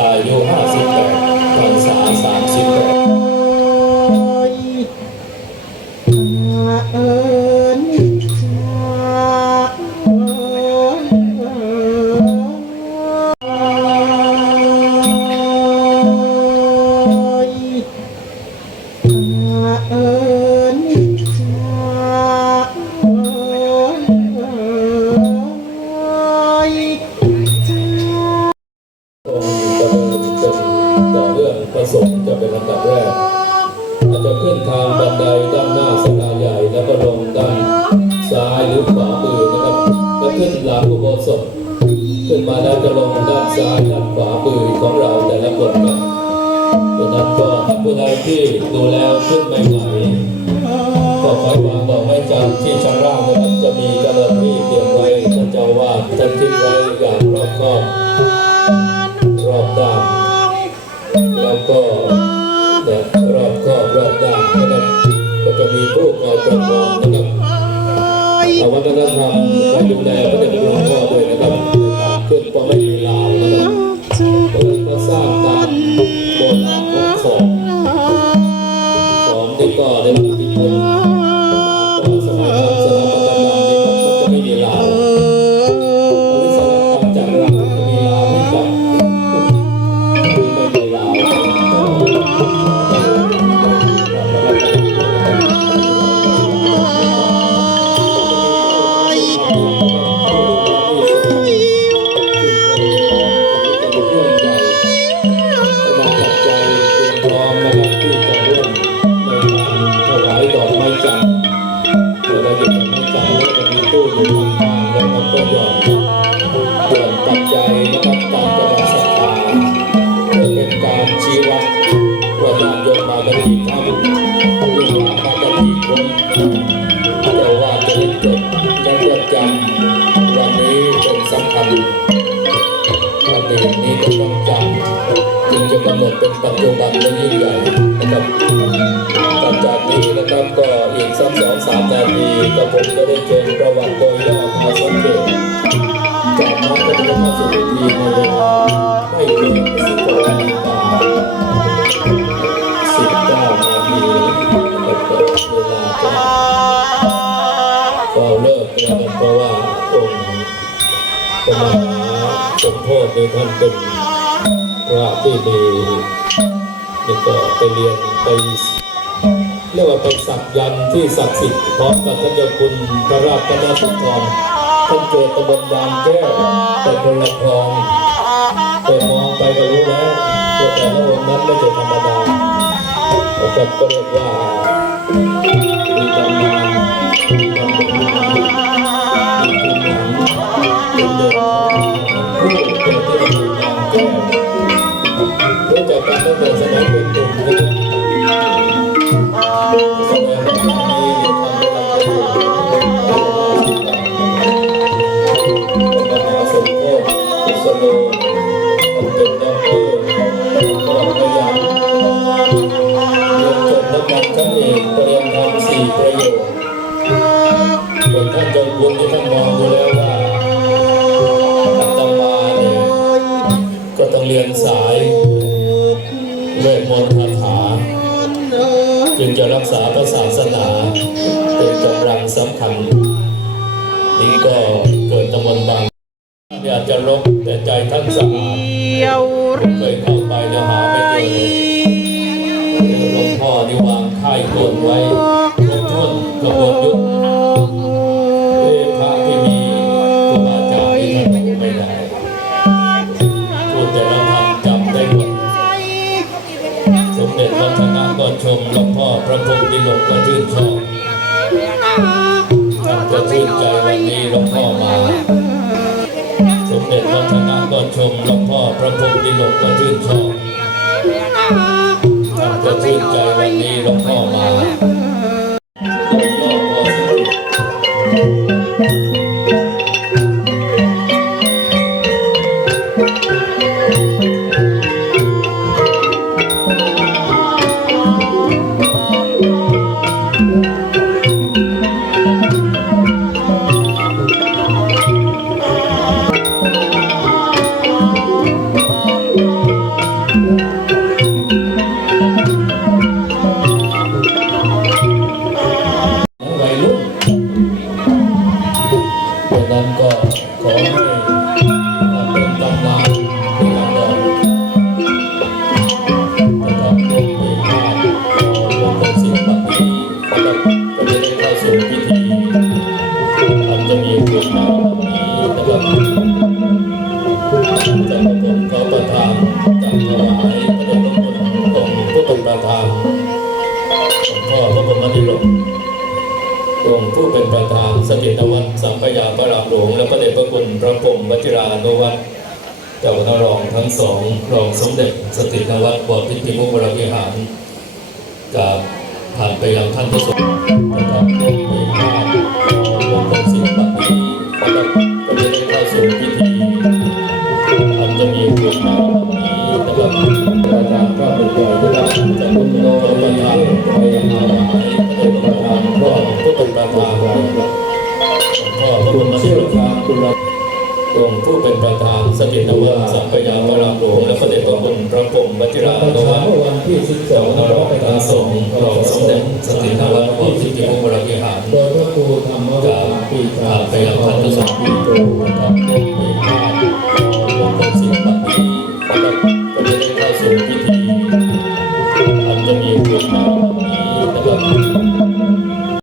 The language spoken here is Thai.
อายุ58พรรษา38 ดังนั้นผู้ใดที่ดูแล้วขึ้นไม่ไหวก็คอยวางดอกไม้จันทร์ที่ชั้นล่างนะครับจะมีกระดาษที่เตรียมไว้ท่านเจ้าอาวาท่านทิ้งไว้อย่างรอบคอบรอบด้านแล้วก็แบบรอบคอบรอบด้านนะครับก็จะมีผู้คอยประคองนะครับวัฒนธรรมไปดูแลพระเดชพระ ของที่ก็ได้รับอิทธิพลม ดเป็นปัจจุบันและยิ่งใหญ่นะครับต่อจากนี้นะครับก็อีกสักสองสามนาทีก็ผมจะได้เชิญประวัติโดยย่อมาสังเกตจากนั้นก็จะเข้าสู่พิธีในเวลาไม่เกินสิบหกนาฬิกาสิบเก้านาทีแล้วก็เวลาก็ก็เลิกแล้วกันเพราะว่าองค์พระมหาสมโพธิในท่านเป็น ระที่มีนี่ก็ไปเรียนไปเรียกว่าเป็นสักยันที่ศักดิ์สิทธิ์พร้อมกับท่านเจ้าคุณพระราชนาสุนทรท่านเกิดตำบลบางแก้วแต่คนละคลองแต่มองไปก็รู้แล้วว่าแต่ละองค์นั้นไม่ใช่ธรรมดานะครับก็เรียกว่า กกันตั้งแต่สมัยเป็นหนุ่มนะครับแสดงว่ามีทำให้เราเป็นมาสมโภชกุศโลเป็นด็อกเตอร์ก็พยายามเรียนจบนักการชั้นเอกปริญญาสี่ประโยคส่วนท่าจ้าคุณที่ท่านมองดูแล้วว่าอาตมาเนี่ยก็ต้องเรียนสาย เวทมนต์คาถาจึงจะรักษาพระศาสนาเป็นกำลังสำคัญนี่ก็เกิดตำบลบางอยากจะลบแต่ใจท่านสะอาดเคยเข้าไปแล้วหาไม่เจอเลยหลวงพ่อนี่วางค่ายกนไว้ ชื่นชอบท่านก็ชื่นใจวันนี้หลวงพ่อมาสมเด็จพระธนะก็ชมหลวงพ่อพระพรหมดิลกก็ชื่นชอบท่านก็ชื่นใจวันนี้หลวงพ่อมา ก็ขอให้ ผู้เป็นประธานสถิตวัตรสัมปยาพระรามหลวง และพระเดชพระคุณพระพรมวชิรานุวัตรเจ้าคณะรองทั้งสองรองสมเด็จสถิตวัตรบพิธิมุกบรวิหารจะผ่านไปยังท่านผู้ชมนะครับร่วมเพลงม องค์ผู้เป็นประธานสถิตวาสัพยาวรหลวงและเสด็จต่อองค์พระกรมวชิราภวัน เมื่วันที่12นรกตาสงรองสมเด็จสติตวัฒน์ที่สิทธมงคลวิหารโดยพระครูธรรมวัฒน์ปีชาพยาพันธสมบูรณ์ครั